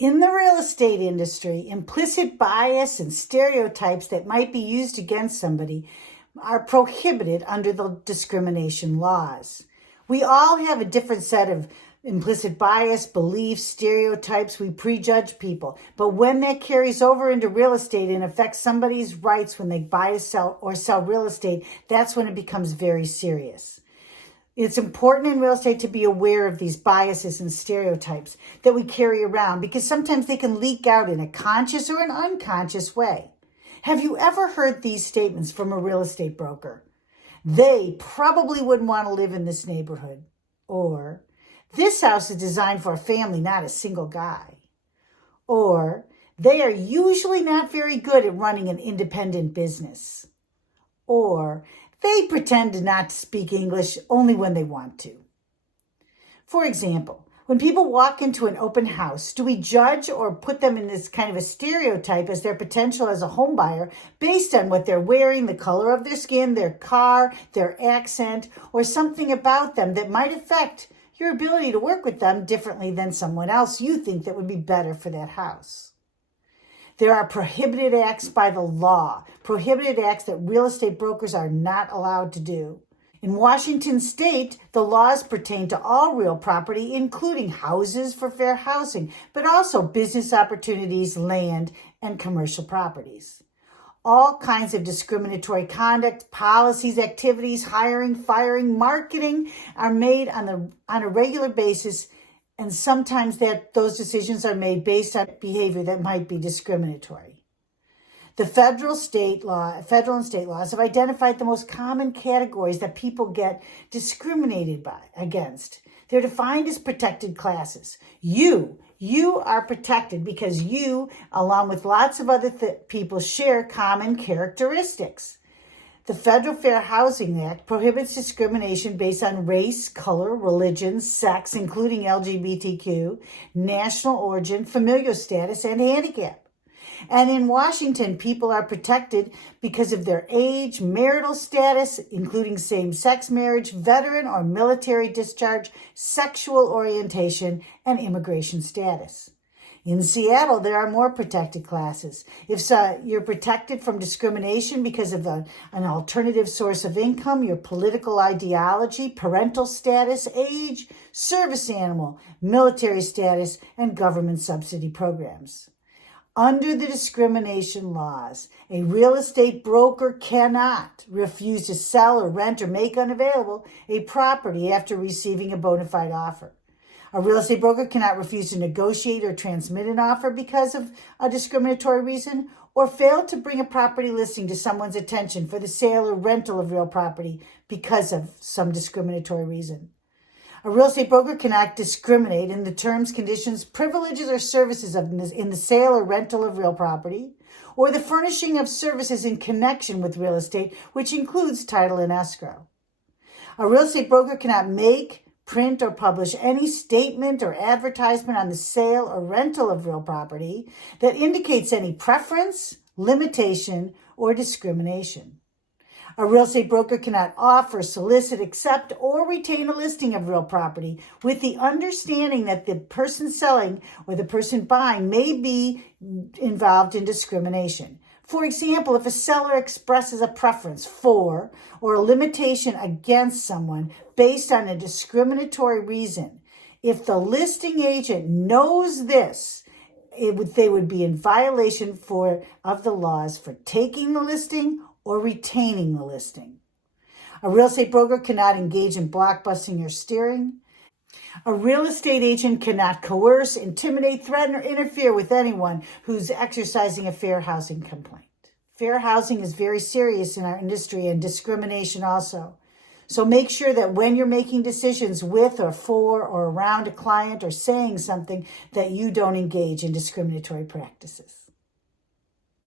In the real estate industry, implicit bias and stereotypes that might be used against somebody are prohibited under the discrimination laws. We all have a different set of implicit bias, beliefs, stereotypes. We prejudge people. But when that carries over into real estate and affects somebody's rights when they buy or sell real estate, that's when it becomes very serious. It's important in real estate to be aware of these biases and stereotypes that we carry around because sometimes they can leak out in a conscious or an unconscious way. Have you ever heard these statements from a real estate broker? They probably wouldn't want to live in this neighborhood. Or, this house is designed for a family, not a single guy. Or, they are usually not very good at running an independent business. Or, they pretend not to speak English only when they want to. For example, when people walk into an open house, do we judge or put them in this kind of a stereotype as their potential as a home buyer based on what they're wearing, the color of their skin, their car, their accent, or something about them that might affect your ability to work with them differently than someone else you think that would be better for that house? There are prohibited acts by the law, prohibited acts that real estate brokers are not allowed to do. In Washington state, the laws pertain to all real property, including houses for fair housing, but also business opportunities, land, and commercial properties. All kinds of discriminatory conduct, policies, activities, hiring, firing, marketing are made on a regular basis, and sometimes those decisions are made based on behavior that might be discriminatory. The federal and state laws have identified the most common categories that people get discriminated against. They're defined as protected classes. You are protected because you, along with lots of other people, share common characteristics. The Federal Fair Housing Act prohibits discrimination based on race, color, religion, sex, including LGBTQ, national origin, familial status, and handicap. And in Washington, people are protected because of their age, marital status, including same-sex marriage, veteran or military discharge, sexual orientation, and immigration status. In Seattle, there are more protected classes. If you're protected from discrimination because of an alternative source of income, your political ideology, parental status, age, service animal, military status, and government subsidy programs. Under the discrimination laws, a real estate broker cannot refuse to sell or rent or make unavailable a property after receiving a bona fide offer. A real estate broker cannot refuse to negotiate or transmit an offer because of a discriminatory reason, or fail to bring a property listing to someone's attention for the sale or rental of real property because of some discriminatory reason. A real estate broker cannot discriminate in the terms, conditions, privileges, or services in the sale or rental of real property, or the furnishing of services in connection with real estate, which includes title and escrow. A real estate broker cannot make, print, or publish any statement or advertisement on the sale or rental of real property that indicates any preference, limitation, or discrimination. A real estate broker cannot offer, solicit, accept, or retain a listing of real property with the understanding that the person selling or the person buying may be involved in discrimination. For example, if a seller expresses a preference for or a limitation against someone based on a discriminatory reason, if the listing agent knows this, they would be in violation of the laws for taking the listing or retaining the listing. A real estate broker cannot engage in blockbusting or steering. A real estate agent cannot coerce, intimidate, threaten, or interfere with anyone who's exercising a fair housing complaint. Fair housing is very serious in our industry, and discrimination also. So make sure that when you're making decisions with or for or around a client or saying something, that you don't engage in discriminatory practices.